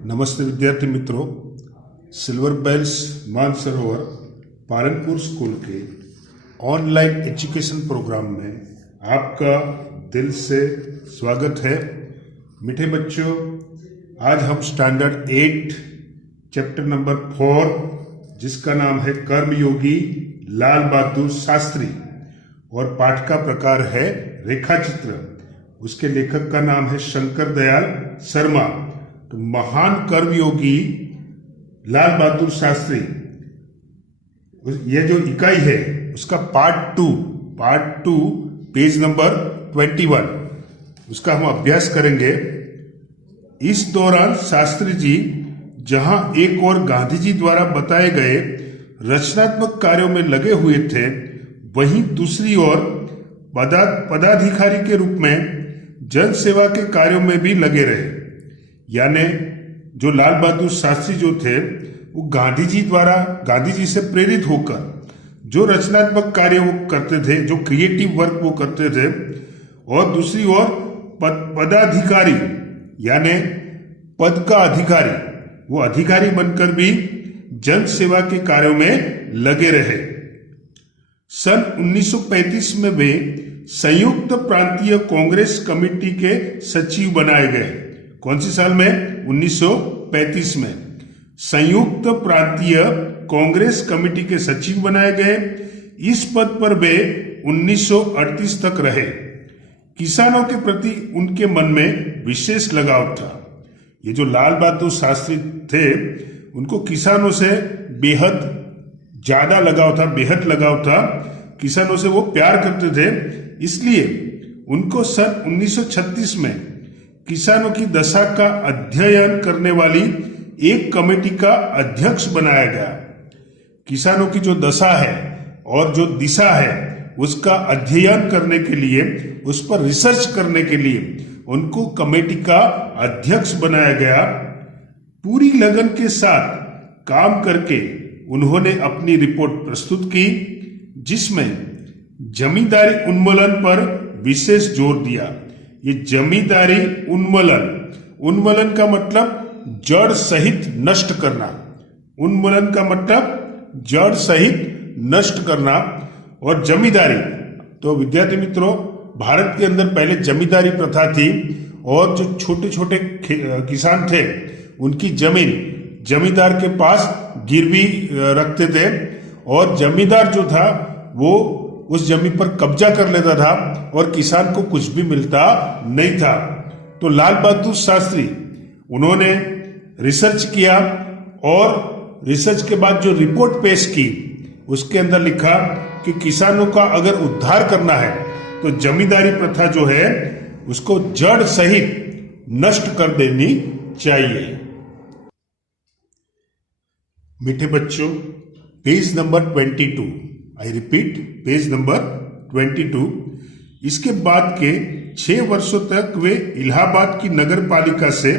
नमस्ते विद्यार्थी मित्रों, silver bells Mansarovar Palanpur school के ऑनलाइन एजुकेशन प्रोग्राम में आपका दिल से स्वागत है। मीठे बच्चों, आज हम स्टैंडर्ड 8 चैप्टर नंबर 4 जिसका नाम है कर्मयोगी लाल बहादुर शास्त्री और पाठ का प्रकार है रेखाचित्र। उसके लेखक का नाम है शंकर दयाल शर्मा। तो महान कर्मयोगी लाल बहादुर शास्त्री, ये जो इकाई है उसका पार्ट टू पेज नंबर 21 उसका हम अभ्यास करेंगे। इस दौरान शास्त्री जी जहां एक और गांधी जी द्वारा बताए गए रचनात्मक कार्यों में लगे हुए थे, वहीं दूसरी ओर पदाधिकारी के रूप में जन सेवा के कार्यों में भी लगे रहे। यानी जो लाल बहादुर शास्त्री जो थे वो गांधी जी से प्रेरित होकर जो रचनात्मक कार्य वो करते थे, जो क्रिएटिव वर्क वो करते थे, और दूसरी ओर पदाधिकारी यानी पद का अधिकारी, वो अधिकारी बनकर भी जन सेवा के कार्यों में लगे रहे। सन 1935 में वे संयुक्त प्रांतीय कांग्रेस कमेटी के सचिव बनाए गए। कौन सी साल में? 1935 में संयुक्त प्रांतीय कांग्रेस कमेटी के सचिव बनाए गए। इस पद पर वे 1938 तक रहे। किसानों के प्रति उनके मन में विशेष लगाव था। ये जो लाल बहादुर शास्त्री थे, उनको किसानों से बेहद ज्यादा लगाव था। किसानों से वो प्यार करते थे। इसलिए उनको सन 1936 में किसानों की दशा का अध्ययन करने वाली एक कमेटी का अध्यक्ष बनाया गया। किसानों की जो दशा है और जो दिशा है उसका अध्ययन करने के लिए, उस पर रिसर्च करने के लिए उनको कमेटी का अध्यक्ष बनाया गया। पूरी लगन के साथ काम करके उन्होंने अपनी रिपोर्ट प्रस्तुत की, जिसमें जमींदारी उन्मूलन पर विशेष जोर दिया। ये जमींदारी उन्मूलन का मतलब जड़ सहित नष्ट करना। उन्मूलन का मतलब जड़ सहित नष्ट करना। और जमींदारी, तो विद्यार्थी मित्रों, भारत के अंदर पहले जमींदारी प्रथा थी और जो छोटे छोटे किसान थे उनकी जमीन जमींदार के पास गिरवी रखते थे और जमींदार जो था वो उस जमीन पर कब्जा कर लेता था और किसान को कुछ भी मिलता नहीं था। तो लाल बहादुर शास्त्री, उन्होंने रिसर्च किया और रिसर्च के बाद जो रिपोर्ट पेश की उसके अंदर लिखा कि किसानों का अगर उद्धार करना है तो जमींदारी प्रथा जो है उसको जड़ सहित नष्ट कर देनी चाहिए। मीठे बच्चों, page number 22, I repeat, page number 22। इसके बाद के 6 वर्षों तक वे इलाहाबाद की नगर पालिका से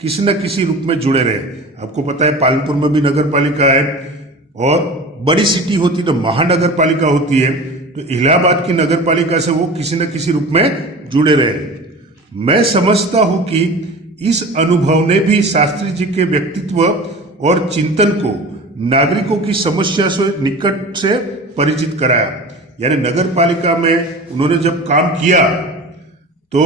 किसी न किसी रूप में जुड़े रहे। आपको पता है पालनपुर में भी नगर पालिका है और बड़ी सिटी होती तो महानगर पालिका होती है। तो इलाहाबाद की नगर पालिका से वो किसी न किसी रूप में जुड़े रहे। मैं समझता हूं कि इस अनुभव ने भी शास्त्री जी के व्यक्तित्व और चिंतन को नागरिकों की समस्या से निकट से परिचित कराया। यानी नगर पालिका में उन्होंने जब काम किया तो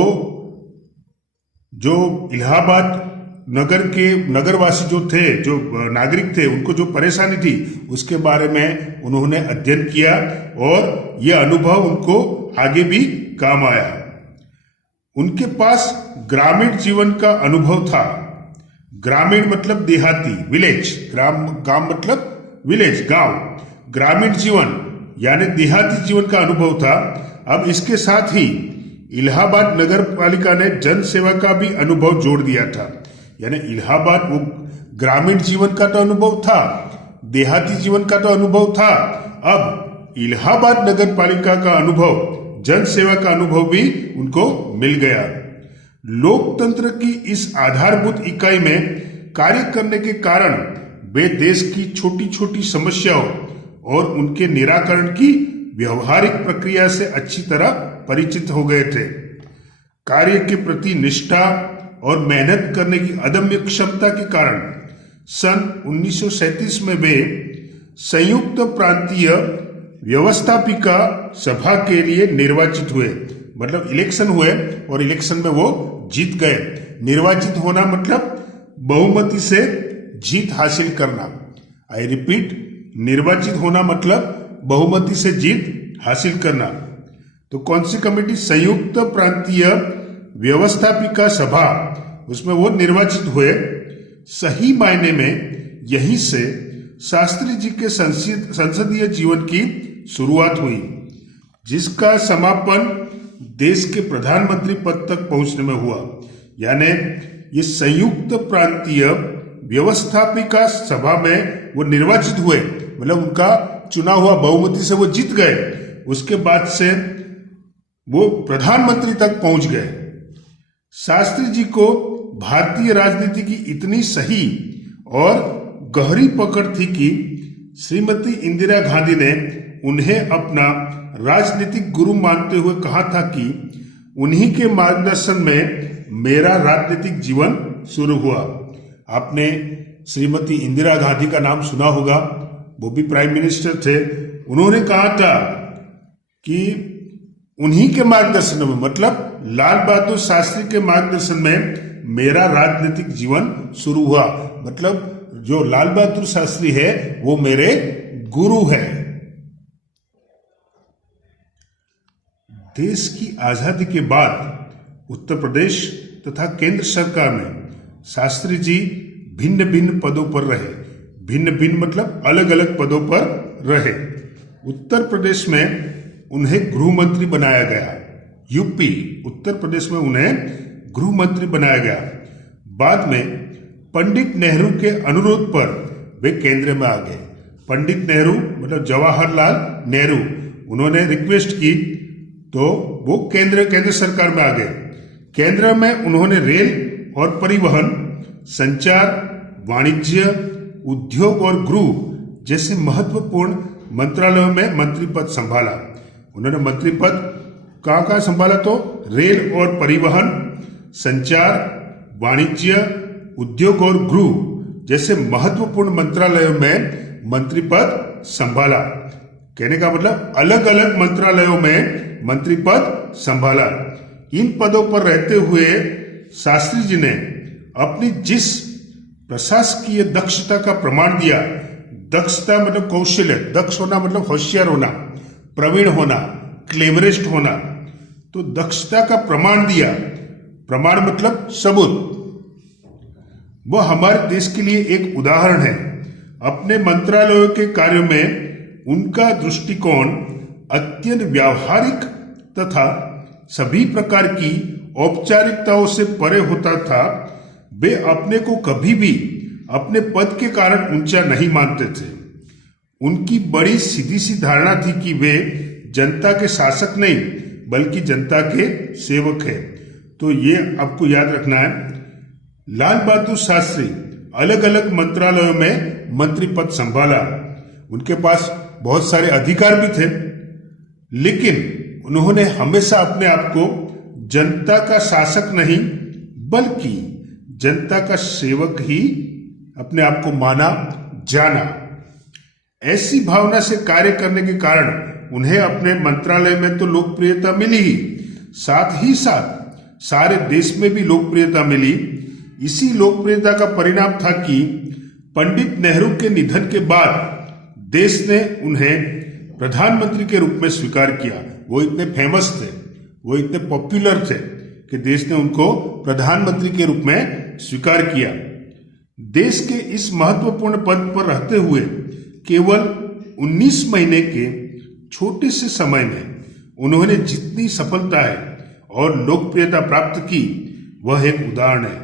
जो इलाहाबाद नगर के नगरवासी जो थे, जो नागरिक थे, उनको जो परेशानी थी उसके बारे में उन्होंने अध्ययन किया और यह अनुभव उनको आगे भी काम आया। उनके पास ग्रामीण जीवन का अनुभव था। ग्रामीण मतलब देहाती, विलेज, गांव मतलब विलेज, गांव। ग्रामीण जीवन यानी देहाती जीवन का अनुभव था। अब इसके साथ ही इलाहाबाद नगर पालिका ने जन सेवा का भी अनुभव जोड़ दिया था। यानी इलाहाबाद वो ग्रामीण जीवन का तो अनुभव था, देहाती जीवन का तो अनुभव था। अब इलाहाबाद नगर पालिका का अनुभव, जन सेवा का अनुभव भी उनको मिल गया। लोकतंत्र की इस आधारभूत इकाई में कार्य करने के कारण वे देश की छोटी छोटी समस्याओं और उनके निराकरण की व्यवहारिक प्रक्रिया से अच्छी तरह परिचित हो गए थे। कार्य के प्रति निष्ठा और मेहनत करने की अदम्य क्षमता के कारण सन 1937 में वे संयुक्त प्रांतीय व्यवस्थापिका सभा के लिए निर्वाचित हुए। मतलब इलेक्शन हुए और इलेक्शन में वो जीत गए। निर्वाचित होना मतलब बहुमति से जीत हासिल करना। आई रिपीट, निर्वाचित होना मतलब बहुमति से जीत हासिल करना। तो कौन सी कमेटी? संयुक्त प्रांतीय व्यवस्थापिका सभा, उसमें वो निर्वाचित हुए। सही मायने में यहीं से शास्त्री जी के संसदीय जीवन की शुरुआत हुई, जिसका समापन देश के प्रधानमंत्री पद तक पहुंचने में हुआ। यानी ये संयुक्त प्रांतीय व्यवस्थापिका सभा में वो निर्वाचित हुए, मतलब उनका चुना हुआ बहुमति से वो जीत गए। उसके बाद से वो प्रधानमंत्री तक पहुंच गए। शास्त्री जी को भारतीय राजनीति की इतनी सही और गहरी पकड़ थी कि श्रीमती इंदिरा गांधी ने उन्हें अपना राजनीतिक गुरु मानते हुए कहा था कि उन्हीं के मार्गदर्शन में मेरा राजनीतिक जीवन शुरू हुआ। आपने श्रीमती इंदिरा गांधी का नाम सुना होगा, वो भी प्राइम मिनिस्टर थे। उन्होंने कहा था कि उन्हीं के मार्गदर्शन में, मतलब लाल बहादुर शास्त्री के मार्गदर्शन में मेरा राजनीतिक जीवन शुरू हुआ। मतलब जो लाल बहादुर शास्त्री है वो मेरे गुरु है। देश की आजादी के बाद उत्तर प्रदेश तथा केंद्र सरकार में शास्त्री जी भिन्न भिन्न पदों पर रहे। भिन्न भिन्न मतलब अलग अलग पदों पर रहे। उत्तर प्रदेश में उन्हें गृह मंत्री बनाया गया। यूपी, उत्तर प्रदेश में उन्हें गृह मंत्री बनाया गया। बाद में पंडित नेहरू के अनुरोध पर वे केंद्र में आ गए। पंडित नेहरू मतलब जवाहरलाल नेहरू, उन्होंने रिक्वेस्ट की तो वो केंद्र सरकार में आ गए। केंद्र में उन्होंने रेल और परिवहन, संचार, वाणिज्य, उद्योग और गृह जैसे महत्वपूर्ण मंत्रालयों में मंत्री पद संभाला। उन्होंने मंत्री पद कहाँ संभाला? तो रेल और परिवहन, संचार, वाणिज्य, उद्योग और गृह जैसे महत्वपूर्ण मंत्रालयों में मंत्री पद संभाला। कहने का मतलब अलग अलग मंत्रालयों में मंत्री पद संभाला। इन पदों पर रहते हुए शास्त्री जी ने अपनी जिस प्रशासकीय दक्षता का प्रमाण दिया, दक्षता मतलब कौशल्य, दक्ष होना मतलब होशियार होना, प्रवीण होना, क्लेवरेस्ट होना, तो दक्षता का प्रमाण दिया। प्रमाण मतलब सबूत। वह हमारे देश के लिए एक उदाहरण है। अपने मंत्रालयों के कार्यों में उनका दृष्टिकोण अत्यंत व्यावहारिक तथा सभी प्रकार की औपचारिकताओं से परे होता था। वे अपने को कभी भी अपने पद के कारण ऊंचा नहीं मानते थे। उनकी बड़ी सीधी सी धारणा थी कि वे जनता के शासक नहीं बल्कि जनता के सेवक हैं। तो ये आपको याद रखना है। लाल बहादुर शास्त्री अलग अलग मंत्रालयों में मंत्री पद संभाला। उनके पास बहुत सारे अधिकार भी थे, लेकिन उन्होंने हमेशा अपने आप को जनता का शासक नहीं बल्कि जनता का सेवक ही अपने आप को माना जाना। ऐसी भावना से कार्य करने के कारण उन्हें अपने मंत्रालय में तो लोकप्रियता मिली ही, साथ ही साथ सारे देश में भी लोकप्रियता मिली। इसी लोकप्रियता का परिणाम था कि पंडित नेहरू के निधन के बाद देश ने उन्हें प्रधानमंत्री के रूप में स्वीकार किया। वो इतने फेमस थे, वो इतने पॉपुलर थे कि देश ने उनको प्रधानमंत्री के रूप में स्वीकार किया। देश के इस महत्वपूर्ण पद पर रहते हुए केवल 19 महीने के छोटे से समय में उन्होंने जितनी सफलताएं और लोकप्रियता प्राप्त की वह एक उदाहरण है।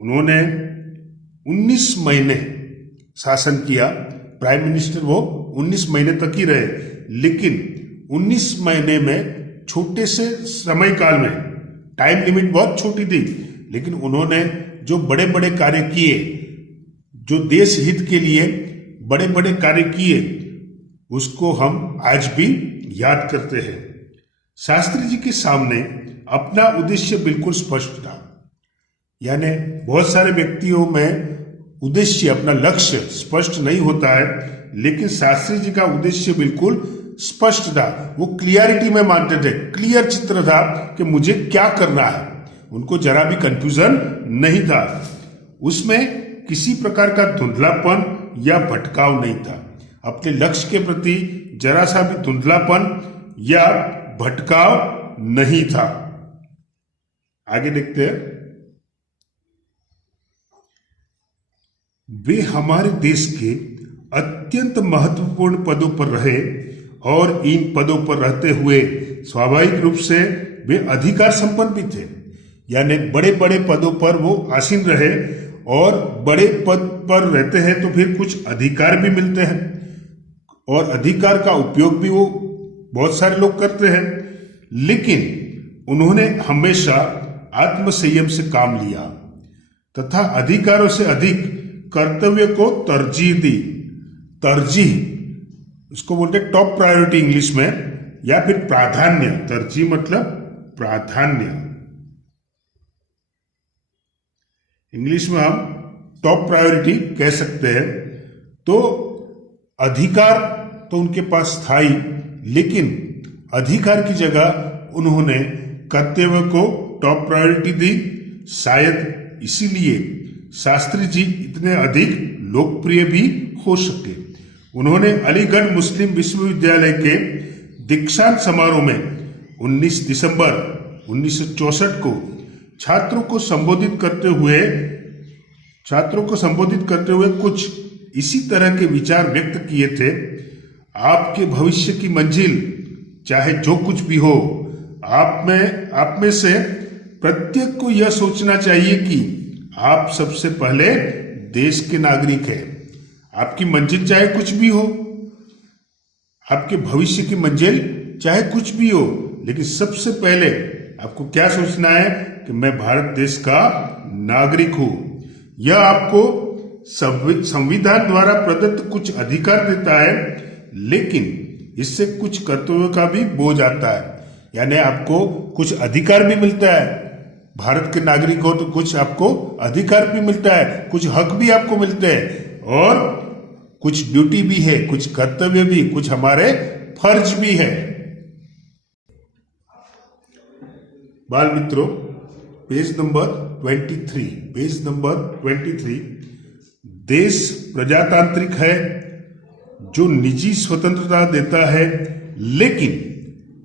उन्होंने 19 महीने शासन किया। प्राइम मिनिस्टर वो 19 महीने तक ही रहे, लेकिन 19 महीने में छोटे से समय काल में, टाइम लिमिट बहुत छोटी थी, लेकिन उन्होंने जो बड़े बड़े कार्य किए, जो देश हित के लिए बड़े बड़े कार्य किए, उसको हम आज भी याद करते हैं। शास्त्री जी के सामने अपना उद्देश्य बिल्कुल स्पष्ट था। यानी बहुत सारे व्यक्तियों में उद्देश्य, अपना लक्ष्य स्पष्ट नहीं होता है, लेकिन शास्त्री जी का उद्देश्य बिल्कुल स्पष्ट था। वो क्लियरिटी में मानते थे, क्लियर चित्र था कि मुझे क्या करना है। उनको जरा भी कंफ्यूजन नहीं था, उसमें किसी प्रकार का धुंधलापन या भटकाव नहीं था। अपने लक्ष्य के प्रति जरा सा भी धुंधलापन या भटकाव नहीं था। आगे देखते हैं। वे हमारे देश के अत्यंत महत्वपूर्ण पदों पर रहे और इन पदों पर रहते हुए स्वाभाविक रूप से वे अधिकार संपन्न भी थे। यानी बड़े बड़े पदों पर वो आसीन रहे, और बड़े पद पर रहते हैं तो फिर कुछ अधिकार भी मिलते हैं, और अधिकार का उपयोग भी वो बहुत सारे लोग करते हैं। लेकिन उन्होंने हमेशा आत्मसंयम से काम लिया तथा अधिकारों से अधिक कर्तव्य को तरजीह दी। तरजीह इसको बोलते हैं टॉप प्रायोरिटी इंग्लिश में, या फिर प्राधान्य। तरजीह मतलब प्राधान्य, इंग्लिश में हम टॉप प्रायोरिटी कह सकते हैं। तो अधिकार तो उनके पास था ही, लेकिन अधिकार की जगह उन्होंने कर्तव्य को टॉप प्रायोरिटी दी। शायद इसीलिए शास्त्री जी इतने अधिक लोकप्रिय भी हो सके। उन्होंने अलीगढ़ मुस्लिम विश्वविद्यालय के दीक्षांत समारोह में 19 दिसंबर 1964 को छात्रों को संबोधित करते हुए कुछ इसी तरह के विचार व्यक्त किए थे। आपके भविष्य की मंजिल चाहे जो कुछ भी हो, आप में से प्रत्येक को यह सोचना चाहिए कि आप सबसे पहले देश के नागरिक हैं। आपकी मंजिल चाहे कुछ भी हो, आपके भविष्य की मंजिल चाहे कुछ भी हो, लेकिन सबसे पहले आपको क्या सोचना है कि मैं भारत देश का नागरिक हूं। यह आपको संविधान द्वारा प्रदत्त कुछ अधिकार देता है, लेकिन इससे कुछ कर्तव्यों का भी बोझ आता है। यानी आपको कुछ अधिकार भी मिलता है, भारत के नागरिक हो तो कुछ आपको अधिकार भी मिलता है, कुछ हक भी आपको मिलते हैं, और कुछ ड्यूटी भी है, कुछ कर्तव्य भी, कुछ हमारे फर्ज भी है। बाल मित्रों, पेज नंबर 23। देश प्रजातांत्रिक है जो निजी स्वतंत्रता देता है, लेकिन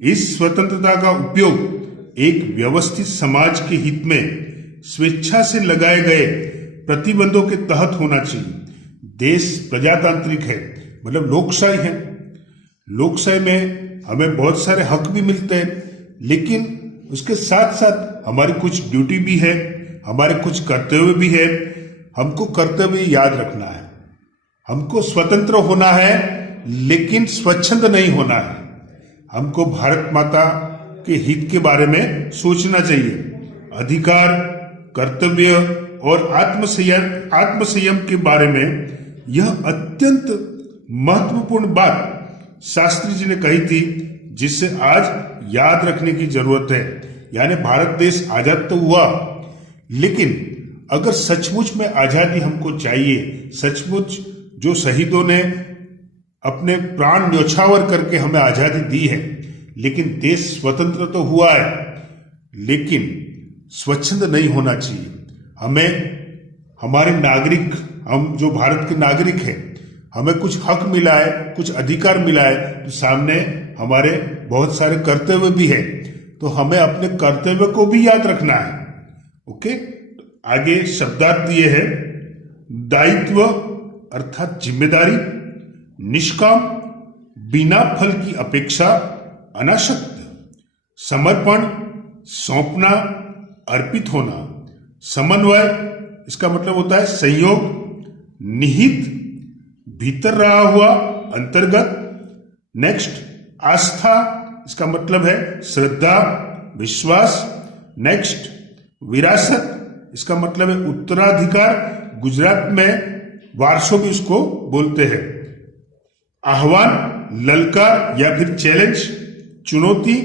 इस स्वतंत्रता का उपयोग एक व्यवस्थित समाज के हित में स्वेच्छा से लगाए गए प्रतिबंधों के तहत होना चाहिए। देश प्रजातांत्रिक है मतलब लोकशाही है। लोकशाही में हमें बहुत सारे हक भी मिलते हैं, लेकिन उसके साथ साथ हमारी कुछ ड्यूटी भी है, हमारे कुछ कर्तव्य भी है। हमको कर्तव्य याद रखना है, हमको स्वतंत्र होना है, लेकिन स्वच्छंद नहीं होना है। हमको भारत माता के हित के बारे में सोचना चाहिए। अधिकार, कर्तव्य और आत्मसंयम के बारे में यह अत्यंत महत्वपूर्ण बात शास्त्री जी ने कही थी, जिसे आज याद रखने की जरूरत है। यानी भारत देश आजाद तो हुआ, लेकिन अगर सचमुच में आजादी हमको चाहिए, सचमुच जो शहीदों ने अपने प्राण न्यौछावर करके हमें आजादी दी है, लेकिन देश स्वतंत्र तो हुआ है, लेकिन स्वच्छंद नहीं होना चाहिए। हमें हमारे नागरिक, हम जो भारत के नागरिक हैं, हमें कुछ हक मिला है, कुछ अधिकार मिला है, तो सामने हमारे बहुत सारे कर्तव्य भी है, तो हमें अपने कर्तव्य को भी याद रखना है। ओके, आगे शब्दार्थ दिए हैं। दायित्व अर्थात जिम्मेदारी, निष्काम, बिना फल की अपेक्षा, अनासक्त, समर्पण, सौंपना, अर्पित होना, समन्वय इसका मतलब होता है संयोग, निहित, भीतर रहा हुआ, अंतर्गत। नेक्स्ट, आस्था इसका मतलब है श्रद्धा, विश्वास। नेक्स्ट, विरासत इसका मतलब है उत्तराधिकार, गुजरात में वारसो भी उसको बोलते हैं। आह्वान, ललकार या फिर चैलेंज, चुनौती।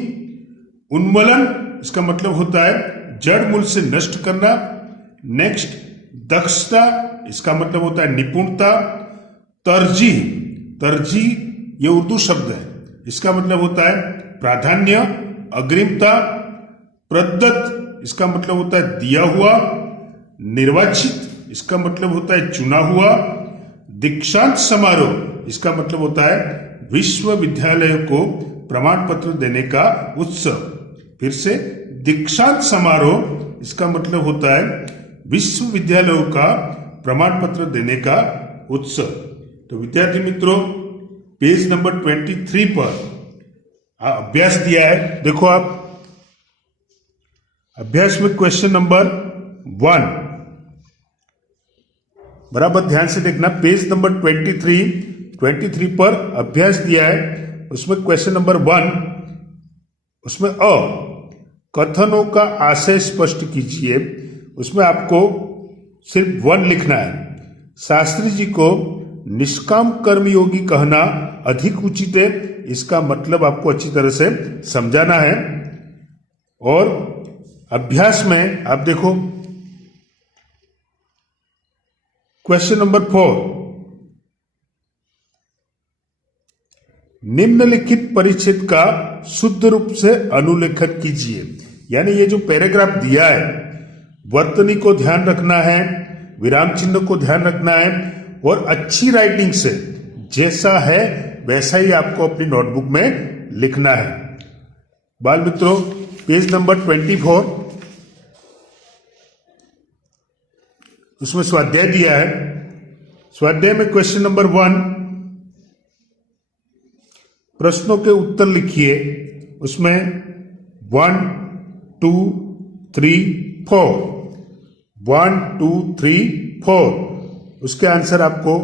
उन्मूलन इसका मतलब होता है जड़ मूल से नष्ट करना। नेक्स्ट दक्षता, इसका मतलब होता है निपुणता। तरजीह, तरजीह ये उर्दू शब्द है, इसका मतलब होता है प्राधान्य, अग्रिमता। प्रदत्त, इसका मतलब होता है दिया हुआ। निर्वाचित, इसका मतलब होता है चुना हुआ। दीक्षांत समारोह, इसका मतलब होता है विश्वविद्यालय को प्रमाण पत्र देने का उत्सव। फिर से दीक्षांत समारोह, इसका मतलब होता है विश्वविद्यालयों का प्रमाण पत्र देने का उत्सव। तो विद्यार्थी मित्रों, पेज नंबर 23 पर अभ्यास दिया है। देखो आप अभ्यास में क्वेश्चन नंबर 1 बराबर ध्यान से देखना। पेज नंबर 23 पर अभ्यास दिया है। उसमें क्वेश्चन नंबर 1, उसमें कथनों का आशय स्पष्ट कीजिए। उसमें आपको सिर्फ 1 लिखना है। शास्त्री जी को निष्काम कर्मयोगी कहना अधिक उचित है, इसका मतलब आपको अच्छी तरह से समझाना है। और अभ्यास में आप देखो क्वेश्चन नंबर 4, निम्नलिखित परिच्छेद का शुद्ध रूप से अनुलेखन कीजिए। यानी ये जो पैराग्राफ दिया है, वर्तनी को ध्यान रखना है, विराम चिन्ह को ध्यान रखना है और अच्छी राइटिंग से जैसा है वैसा ही आपको अपनी नोटबुक में लिखना है। बाल मित्रों, पेज नंबर 24, उसमें स्वाध्याय दिया है। स्वाध्याय में क्वेश्चन नंबर 1, प्रश्नों के उत्तर लिखिए। उसमें 1 2 3 4, 1 2 3 4 उसके आंसर आपको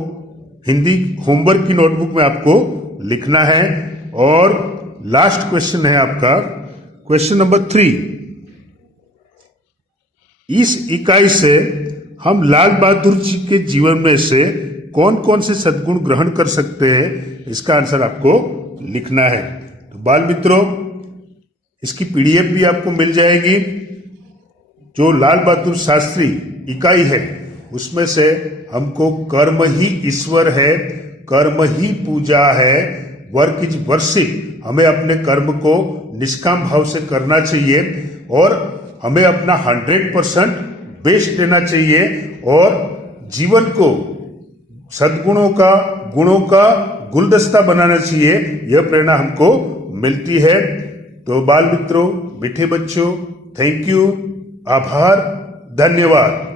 हिंदी होमवर्क की नोटबुक में आपको लिखना है। और लास्ट क्वेश्चन है आपका क्वेश्चन नंबर 3, इस इकाई से हम लाल बहादुर जी के जीवन में से कौन कौन से सद्गुण ग्रहण कर सकते हैं, इसका आंसर आपको लिखना है। तो बाल मित्रों, इसकी पीडीएफ भी आपको मिल जाएगी। जो लाल बहादुर शास्त्री इकाई है उसमें से हमको कर्म ही ईश्वर है, कर्म ही पूजा है, वर्क इज वर्शिप। हमें अपने कर्म को निष्काम भाव से करना चाहिए और हमें अपना 100% बेस्ट देना चाहिए और जीवन को सद्गुणों का, गुणों का गुलदस्ता बनाना चाहिए। यह प्रेरणा हमको मिलती है। तो बाल मित्रों, मीठे बच्चों, थैंक यू, आभार, धन्यवाद।